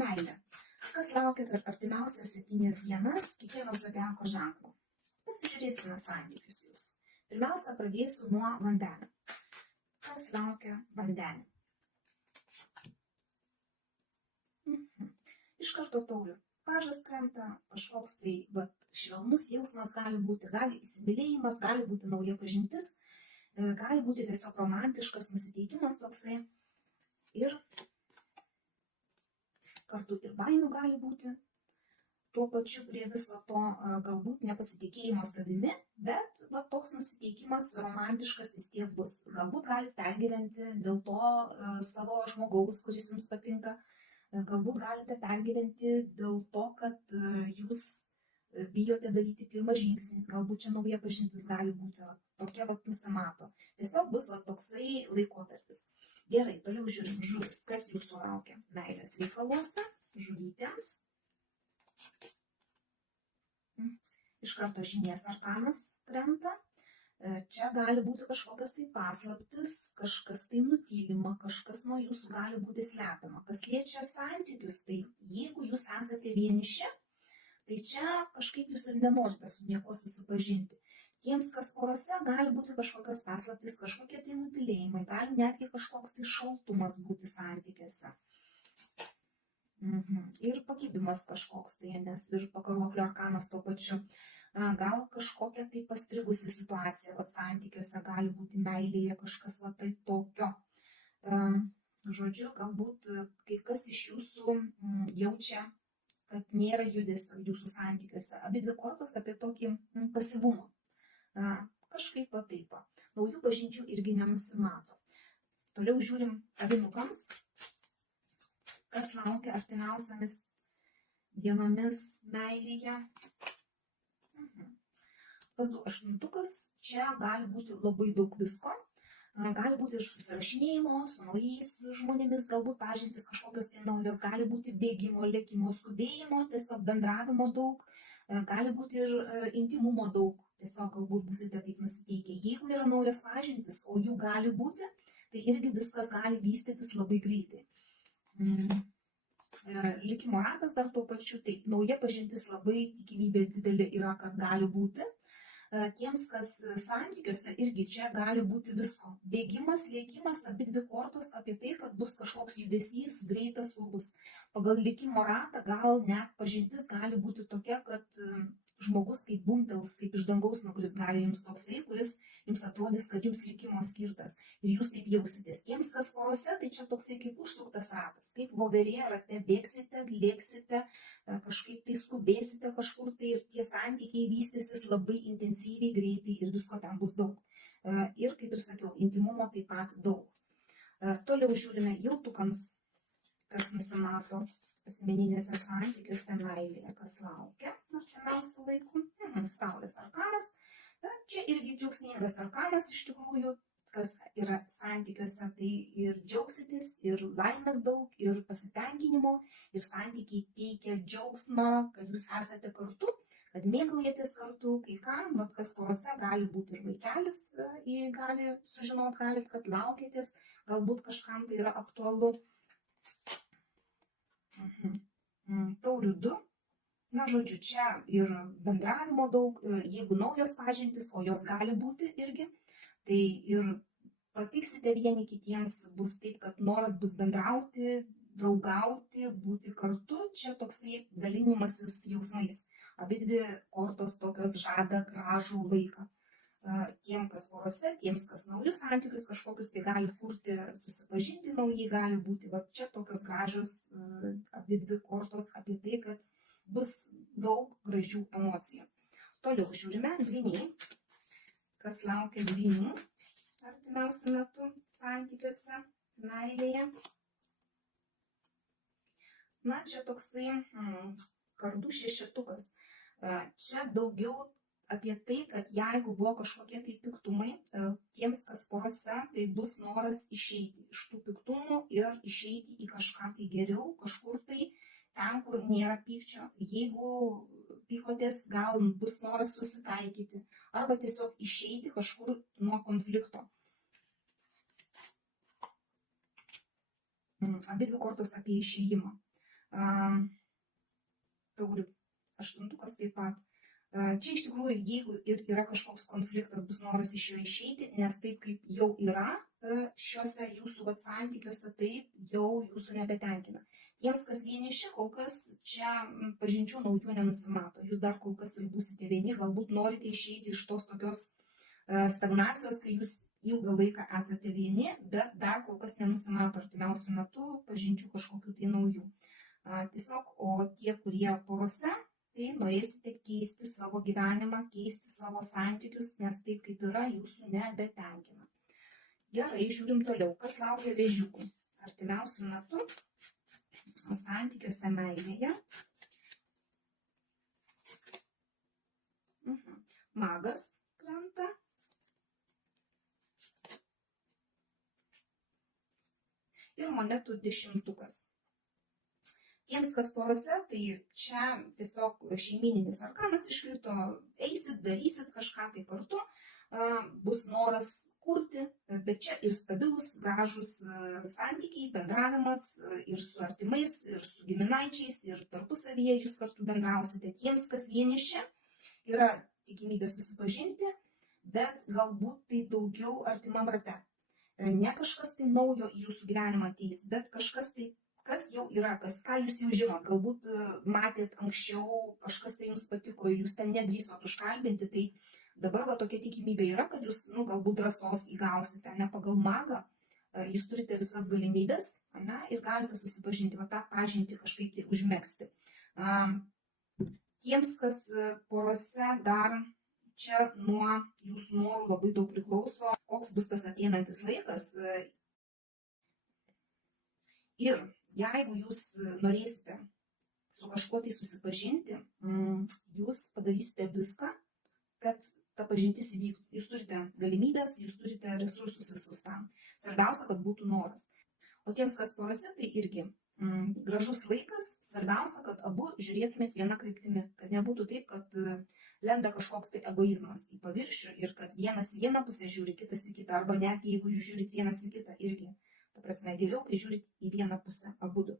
Meilė. Kas laukia per artimiausias 7 dienas kiekvieno zodiako ženklo? Pasižiūrėsime santykius jūsų. Pirmiausia, pradėsiu nuo vandenio. Kas laukia vandenį? Iš karto Taurių. Pažas krenta, kažkoks tai švelnus jausmas gali būti, gali įsimylėjimas, gali būti nauja pažintis, gali būti tiesiog romantiškas nusiteikimas toksai. Ir kartu ir baimių gali būti. Tuo pačiu prie viso to galbūt nepasitikėjimo savimi, bet toks nusiteikimas romantiškas vis tiek bus. Galbūt galite pergyventi dėl to savo žmogaus, kuris jums patinka. Galbūt galite pergyventi dėl to, kad jūs bijote daryti pirmą žingsnį. Galbūt čia nauja pažintis gali būti. Tokia nusimato. Tiesiog bus toksai laikotarpis. Gerai, toliau žiūrim žuvis. Kas jūsų laukia meilės reikaluose? Žuvytėms. Iš karto žynės arkanas krenta. Čia gali būti kažkokios tai paslaptis, kažkas tai nutylima, kažkas nuo jūsų gali būti slepiama. Kas liečia santykius, tai jeigu jūs esate vieniši, tai čia kažkaip jūs ir nenorite su nieko susipažinti. Tiems, kas porose, gali būti kažkokios paslaptis, kažkokie tai nutylėjimai, gali netgi kažkoks tai šaltumas būti santykiuose. Ir pakibimas kažkoks tai, nes ir pakaruoklio arkanas tuo pačiu. Gal kažkokia tai pastrigusi situacija, santykiuose gali būti meilėje kažkas tai tokio. Žodžiu, galbūt kai kas iš jūsų jaučia, kad nėra judesio jūsų santykiuose. Abidvi kortos apie tokį pasyvumą. Kažkaip taip. Naujų pažinčių irgi nenusimato. Toliau žiūrim avinukams. Kas laukia artimiausiamis dienomis meilėje. Kazdų aštuntukas, čia gali būti labai daug visko. Gali būti ir susirašinėjimo, su naujais žmonėmis, galbūt pažintis kažkokios tai naujos, gali būti bėgimo, lėkimo, skubėjimo, tiesiog bendravimo daug, gali būti ir intimumo daug, tiesiog galbūt būsite taip nusiteikę. Jeigu yra naujos pažintis, o jų gali būti, tai irgi viskas gali vystytis labai greitai. Likimo ratas dar tuo pačiu, taip, nauja pažintis labai tikimybė didelė yra, kad gali būti. Tiems, kas santykiuose, irgi čia gali būti visko. Bėgimas, lėkimas, abidvi kortos apie tai, kad bus kažkoks judesys, greitas, skubus. Pagal likimo ratą gal net pažintis gali būti tokia, kad žmogus kaip bumtels, kaip iš dangaus nukris gali jums toksai, kuris jums atrodys, kad jums likimo skirtas. Ir jūs taip jausitės. Tiems, kas porose, tai čia toksai kaip užsuktas ratas. Kaip voverė rate bėgsite, lėksite, kažkaip tai skubėsite kažkur tai ir tie santykiai vystysis labai intensyviai, greitai ir visko ten bus daug. Ir kaip ir sakiau, intimumo taip pat daug. Toliau žiūrime jautukams, kas nusimato asmeninėse santykiuose meilėje, kas laukia artimiausių laikų. Saulės arkanas. Čia irgi džiaugsmingas arkanas iš tikrųjų, kas yra santykiuose, tai ir džiaugsitės, ir laimės daug, ir pasitenkinimo, ir santykiai teikia džiaugsmą, kad jūs esate kartu, kad mėgaujatės kartu, kai kam, kas porose gali būti ir vaikelis, gali sužinoti, kad laukiatės, galbūt kažkam tai yra aktualu. Taurių 2. Na, žodžiu, čia ir bendravimo daug, jeigu naujos pažintys, o jos gali būti irgi, tai ir patiksite vieni kitiems, bus taip, kad noras bus bendrauti, draugauti, būti kartu, čia toksai dalinimasis jausmais. Abidvi kortos tokios žada gražų laiką. Tiem, kas porose, tiems, kas naujus santykius kažkokius, tai gali kurti, susipažinti naujai gali būti. Va čia tokios gražios abidvi kortos apie tai, kad bus daug gražių emocijų. Toliau žiūrime dvyniai. Kas laukia dvynių artimiausiu metu santykiuose, meilėje. Na, čia toksai kardų šešetukas. Čia daugiau apie tai, kad jeigu buvo kažkokie tai piktumai, tiems, kas porose, tai bus noras išeiti iš tų piktumų ir išeiti į kažką tai geriau, kažkur tai ten, kur nėra pykčio. Jeigu pykotės, gal bus noras susitaikyti arba tiesiog išeiti kažkur nuo konflikto. Abidvi kortos apie išėjimą. Taurių 8 taip pat. Čia iš tikrųjų, jeigu ir yra kažkoks konfliktas, bus noras iš jo išeiti, nes taip kaip jau yra šiuose jūsų santykiuose, taip jau jūsų nebetenkina. Tiems, kas vieniši, kol kas čia pažinčių naujų nenusimato. Jūs dar kol kas ir būsite vieni, galbūt norite išeiti iš tos tokios stagnacijos, kai jūs ilgą laiką esate vieni, bet dar kol kas nenusimato artimiausių metų pažinčių kažkokių tai naujų. Tiesiog, o tie, kurie porose, tai norėsite keisti savo gyvenimą, keisti savo santykius, nes taip kaip yra, jūsų nebetenkina. Gerai, žiūrim toliau. Kas laukia vėžiukų? Artimiausių metų santykiuose meilėje. Magas krenta. Ir monetų 10. Tiems, kas porose, tai čia tiesiog šeimyninis arkanas iškrito, eisit, darysit kažką tai kartu, bus noras kurti, bet čia ir stabilus, gražus santykiai, bendravimas ir su artimais, ir su giminaičiais, ir tarpusavyje jūs kartu bendrausite. Tiems, kas vieniši, yra tikimybė susipažinti, bet galbūt tai daugiau artimam rate. Ne kažkas tai naujo į jūsų gyvenimą ateis, bet kažkas tai, kas jau yra, ką jūs jau žinot, galbūt matėt anksčiau, kažkas tai jums patiko ir jūs ten nedrįsot užkalbinti, tai dabar tokia tikimybė yra, kad jūs galbūt drąsos įgausite, ne pagal magą, jūs turite visas galimybės ir galite susipažinti, tą pažintį kažkaip tai užmegzti. Tiems, kas porose dar čia nuo jūsų norų labai daug priklauso, koks bus tas ateinantis laikas. Ir jeigu jūs norėsite su kažkuo tai susipažinti, jūs padarysite viską, kad ta pažintis įvyktų. Jūs turite galimybės, jūs turite resursus visus tam. Svarbiausia, kad būtų noras. O tiems, kas porose, tai irgi gražus laikas. Svarbiausia, kad abu žiūrėtumėt vieną kryptimį, kad nebūtų taip, kad lenda kažkoks tai egoizmas į paviršių ir kad vienas į vieną pusę žiūri, kitas į kitą, arba net jeigu jūs žiūrit vienas į kitą irgi. Ta prasme, geriau, kai žiūrit į vieną pusę abudu.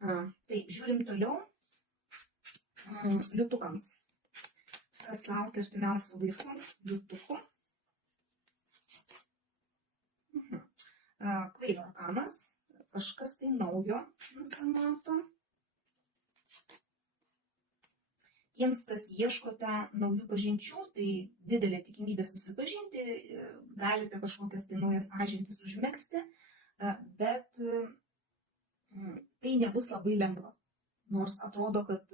Tai žiūrim toliau. Liūtukams. Kas laukia artimiausių laikų? Liūtukų. Kvailio arkanas. Kažkas tai naujo nusimato. Tiems, kas ieškote naujų pažinčių, tai didelė tikimybė susipažinti, galite kažkokias tai naujas pažintis užmegzti, bet tai nebus labai lengva. Nors atrodo, kad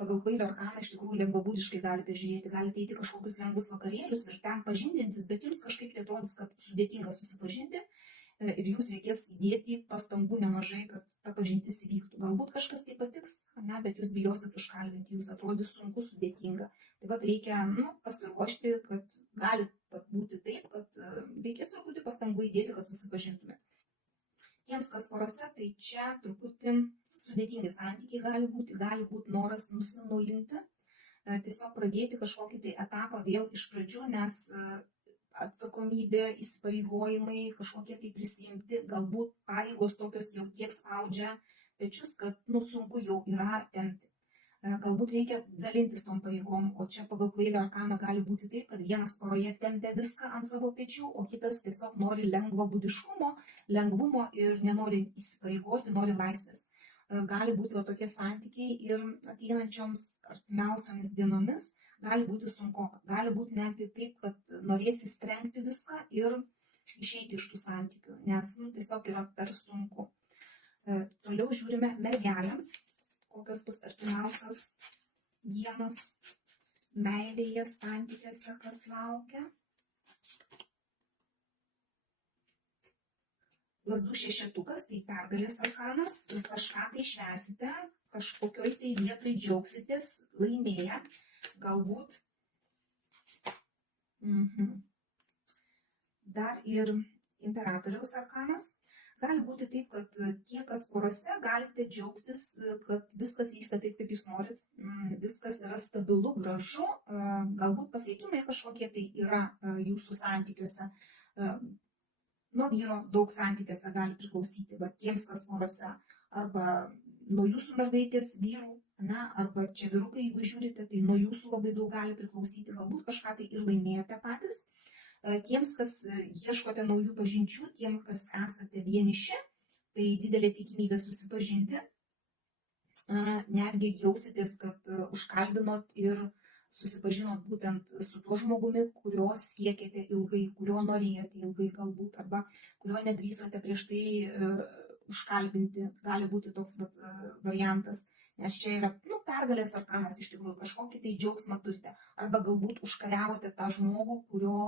pagal kvailio arkaną iš tikrųjų lengvabūdiškai galite žiūrėti, galite eiti kažkokius lengvus vakarėlius ir ten pažindintis, bet jums kažkaip tai atrodys, kad sudėtinga susipažinti ir jums reikės įdėti pastangų nemažai, kad ta pažintis įvyktų. Galbūt kažkas tai patiks, bet jūs bijosit užkalbinti, jūs atrodys sunku, sudėtinga. Tai reikia pasiruošti, kad gali būti taip, kad reikės truputį pastangų įdėti, kad susipažintumėte. Tiems, kas porose, tai čia truputį sudėtingi santykiai gali būti noras nusinulinti, tiesiog pradėti kažkokį tai etapą vėl iš pradžių, nes atsakomybė, įsipareigojimai, kažkokie tai prisimti, galbūt pareigos tokios jau tiek spaudžia pečius, kad sunku jau yra tempti. Galbūt reikia dalintis tom pareigom, o čia pagal kvailio arkaną gali būti taip, kad vienas poroje tempia viską ant savo pečių, o kitas tiesiog nori lengvabūdiškumo, lengvumo ir nenori įsipareigoti, nori laisvės. Gali būti tokie santykiai ir ateinančioms artimiausiomis dienomis gali būti sunku. Gali būti netgi taip, kad norėsi strengti viską ir išeiti iš tų santykių, nes tiesiog yra per sunku. Toliau žiūrime mergelėms, kokios bus artimiausios dienos meilėje, santykiuose, kas laukia. Lazdų 6, tai pergalės arkanas, kažką tai švęsite, kažkokioj tai vietoj džiaugsitės, laimėję, galbūt. Dar ir imperatoriaus arkanas. Gali būti taip, kad tie, kas porose, galite džiaugtis, kad viskas vyksta taip, kaip jūs norit, viskas yra stabilu, gražu, galbūt pasiekimai kažkokie tai yra jūsų santykiuose. Nuo vyro daug santykiuose gali priklausyti, bet tiems, kas porose. arba nuo jūsų mergaitės vyrų, ne, arba čia vyrukai, jeigu žiūrite, tai nuo jūsų labai daug gali priklausyti, galbūt kažką tai ir laimėjote patys. Tiems, kas ieškote naujų pažinčių, tiems, kas esate vieniši, tai didelė tikimybė susipažinti. Netgi jausitės, kad užkalbinot ir susipažinot būtent su tuo žmogumi, kurio siekėte ilgai, kurio norėjote ilgai galbūt, arba kurio nedrįsote prieš tai užkalbinti. Gali būti toks variantas, nes čia yra pergalės arkanas, iš tikrųjų kažkokį tai džiaugsmą turite, arba galbūt užkariavote tą žmogų, kurio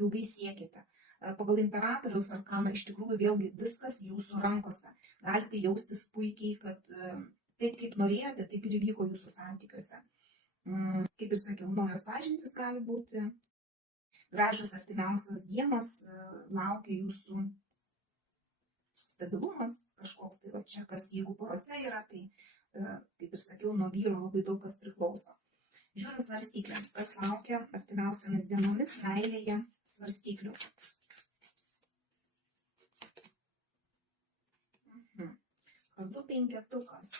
ilgai siekėte. Pagal imperatoriaus arkaną iš tikrųjų vėlgi viskas jūsų rankose. Galite jaustis puikiai, kad taip kaip norėjote, taip ir įvyko jūsų santykiuose. Kaip ir sakiau, naujos pažintys gali būti, gražios artimiausios dienos, laukia jūsų stabilumas kažkoks, tai va čia, kas jeigu porose yra, tai kaip ir sakiau, nuo vyro labai daug kas priklauso. Žiūrim svarstyklėms, kas laukia artimiausiamis dienomis meilėje svarstyklių. Kardų penketukas.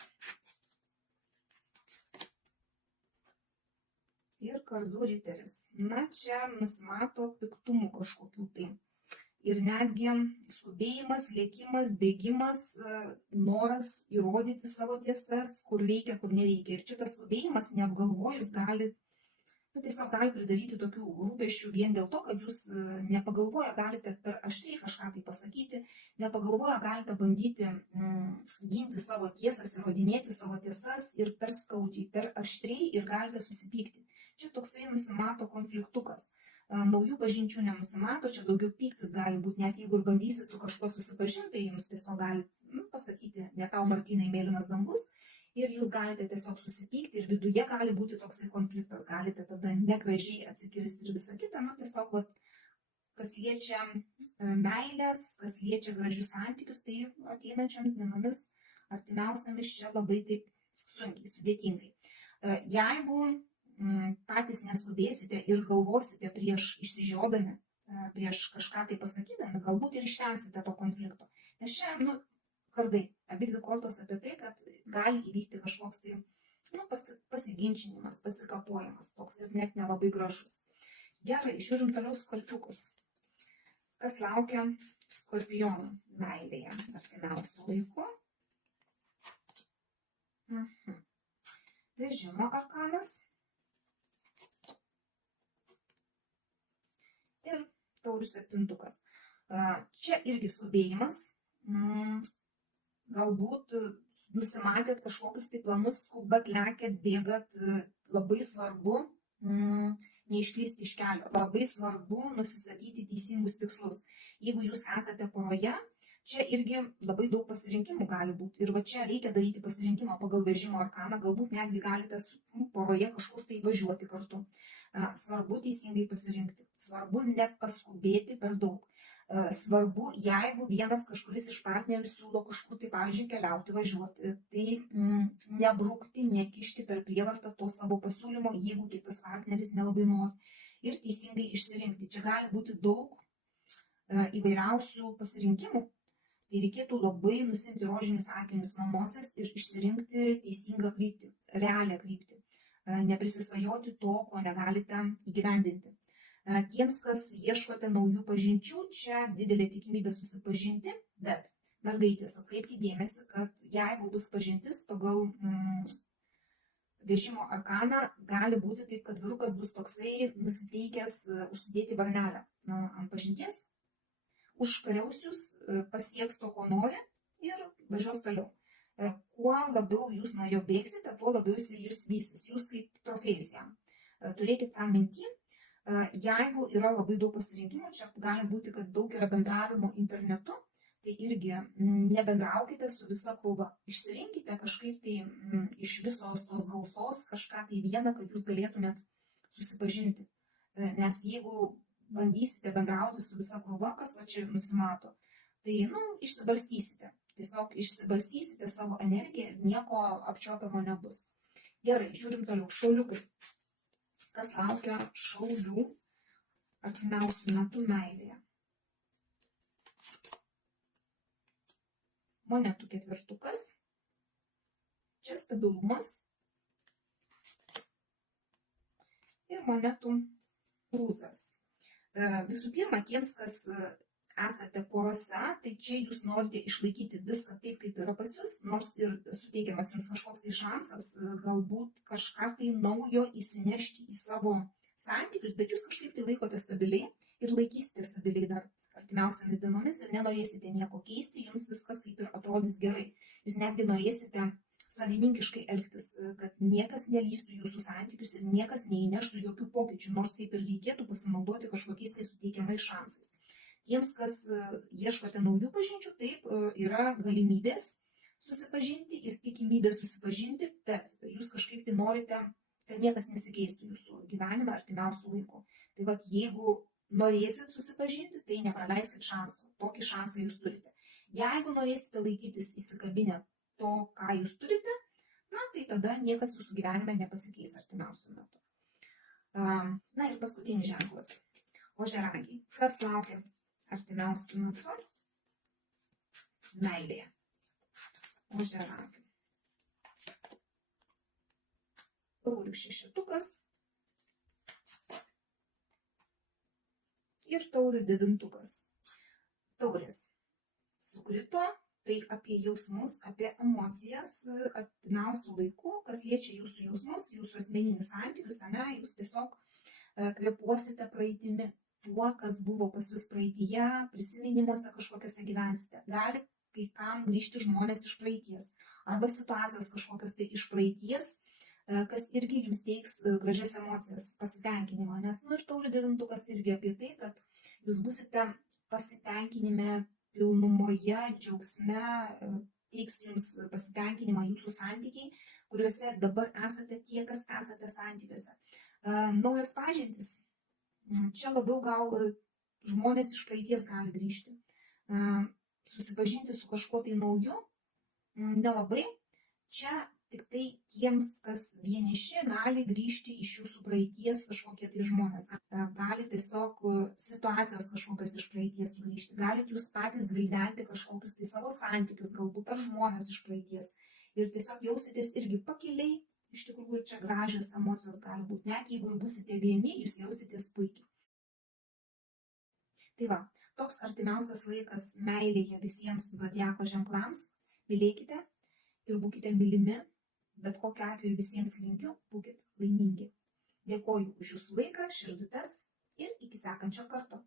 Ir kardų riteris. Na, čia nusimato piktumų kažkokių tai. Ir netgi skubėjimas, lėkimas, bėgimas, noras įrodyti savo tiesas, kur reikia, kur nereikia. Ir šitas skubėjimas neapgalvojus tiesiog gali pridaryti tokių rūpesčių vien dėl to, kad jūs nepagalvoję galite per aštriai kažką tai pasakyti, nepagalvoję galite bandyti ginti savo tiesas, įrodinėti savo tiesas ir per skaudžiai, per aštriai ir galite susipykti. Čia toksai nusimato konfliktukas. Naujų pažinčių nenusimato, čia daugiau pyktis gali būti, net jeigu ir bandysit su kažkuo susipažinti, tai jums tiesiog gali pasakyti, ne tau Martynai mėlynas dangus, ir jūs galite tiesiog susipykti ir viduje gali būti toksai konfliktas, galite tada negražiai atsikirsti ir visą kitą, tiesiog, kas liečia meilės, kas liečia gražius santykius, tai ateinančiams dienomis, artimiausiamis čia labai taip sunkiai, sudėtingai. Jeigu patys neskubėsite ir galvosite prieš išsižiodami, prieš kažką tai pasakydami, galbūt ir išvengsite to konflikto. Nes čia, kardai, abi dvi kortos apie tai, kad gali įvykti kažkoks tai pasiginčinimas, pasikapojimas, toks ir net nelabai gražus. Gerai, žiūrim toliau skorpiukus. Kas laukia skorpionų meilėje artimiausiu laiku? Vežimo arkanas. Ir taurių septintukas. Čia irgi skubėjimas, galbūt nusimatėt kažkokius tai planus, skubat, lekėt, bėgat, labai svarbu neišklysti iš kelio, labai svarbu nusistatyti teisingus tikslus. Jeigu jūs esate poroje, čia irgi labai daug pasirinkimų gali būti. Ir va čia reikia daryti pasirinkimą pagal vežimo arkaną, galbūt netgi galite poroje kažkur tai važiuoti kartu. Svarbu teisingai pasirinkti, svarbu nepaskubėti per daug. Svarbu, jeigu vienas kažkuris iš partnerių siūlo kažkur tai, pavyzdžiui, keliauti, važiuoti, tai nebrukti, nekišti per prievartą to savo pasiūlymo, jeigu kitas partneris nelabai nori. Ir teisingai išsirinkti. Čia gali būti daug įvairiausių pasirinkimų. Tai reikėtų labai nusimti rožinius akinius nuo nosies ir išsirinkti teisingą kryptį, realią kryptį. Neprisisvajoti to, ko negalite įgyvendinti. Tiems, kas ieškote naujų pažinčių, čia didelė tikimybė susipažinti, bet mergaitės, atkreipkite dėmesį, kad jeigu bus pažintis pagal vežimo arkaną, gali būti taip, kad vyrukas bus toksai nusiteikęs užsidėti varnelę ant pažinties, užkariaus jūs, pasieks to, ko nori ir važiuos toliau. Kuo labiau jūs nuo jo bėgsite, tuo labiau jis jūs vysis, jūs kaip trofėjus jam. Turėkite tą mintį, jeigu yra labai daug pasirinkimų, čia gali būti, kad daug yra bendravimo internetu, tai irgi nebendraukite su visa krūva. Išsirinkite kažkaip tai iš visos tos gausos kažką tai vieną, kad jūs galėtumėt susipažinti. Nes jeigu bandysite bendrauti su visa krūva, kas va čia nusimato, tai išsibarstysite. Tiesiog išsibarstysite savo energiją, nieko apčiuopiamo nebus. Gerai, žiūrim toliau. Šauliukai. Kas laukia šaulių artimiausių metų meilėje? monetų ketvirtukas, čia stabilumas ir monetų tūzas. Visų pirma, tiems, kas esate porose, tai čia jūs norite išlaikyti viską taip, kaip yra pas jūs, nors ir suteikiamas jums kažkoks tai šansas, galbūt kažką tai naujo įsinešti į savo santykius, bet jūs kažkaip tai laikote stabiliai ir laikysite stabiliai dar artimiausiamis dienomis ir nenorėsite nieko keisti, jums viskas kaip ir atrodys gerai. Jūs netgi norėsite savininkiškai elgtis, kad niekas nelystų jūsų santykius ir niekas neįneštų jokių pokyčių, nors taip ir reikėtų pasinaudoti kažkokiais tai suteikiamais šansais. Tiems, kas ieškote naujų pažinčių, taip yra galimybės susipažinti ir tikimybė susipažinti, bet jūs kažkaip tai norite, kad niekas nesikeistų jūsų gyvenime artimiausių laikų. Tai vat, jeigu norėsit susipažinti, tai nepraleiskit šansų. Tokį šansą jūs turite. Jeigu norėsite laikytis įsikabinę to, ką jūs turite, na, tai tada niekas jūsų gyvenime nepasikeis artimiausių metų. Na ir paskutinis ženklas. Ožiaragiai. Kas laukia artimiausių metų? Meilėje. Ožiaragių. Taurių šešetukas ir taurių devintukas. Taurės sukrito, tai apie jausmus, apie emocijas artimiausių laikų, kas liečia jūsų jausmus, jūsų asmeninius santykius, ne, jūs tiesiog kvėpuosite praeitimi, tuo, kas buvo pas jūs praeityje, prisiminimuose kažkokiuose gyvensite. Gali kai kam grįžti žmonės iš praeities arba situacijos kažkokios tai iš praeities, kas irgi jums teiks gražias emocijas, pasitenkinimą. Nes, nu, ir taurių devintukas irgi apie tai, kad jūs busite pasitenkinime, pilnumoje, džiaugsme, teiks jums pasitenkinimą jūsų santykiai, kuriuose dabar esate tie, kas esate santykiuose. Naujos pažintys. Čia labiau gal žmonės iš praeities gali grįžti. Susipažinti su kažkuo tai nauju, nelabai. Čia tik tai tiems, kas vieniši, gali grįžti iš jūsų praeities kažkokie tai žmonės. Gali tiesiog situacijos kažkokios iš praeities sugrįžti. Galit jūs patys gvildenti kažkokius tai savo santykius, galbūt ar žmonės iš praeities. Ir tiesiog jausitės irgi pakiliai. Iš tikrųjų, čia gražios emocijos gali būti. Net jeigu ir busite vieni, jūs jausitės puikiai. Tai va, toks artimiausias laikas meilėje visiems zodiako ženklams. Mylėkite ir būkite mylimi. Bet kokiu atveju visiems linkiu, būkit laimingi. Dėkoju už jūsų laiką, širdutes ir iki sekančio karto.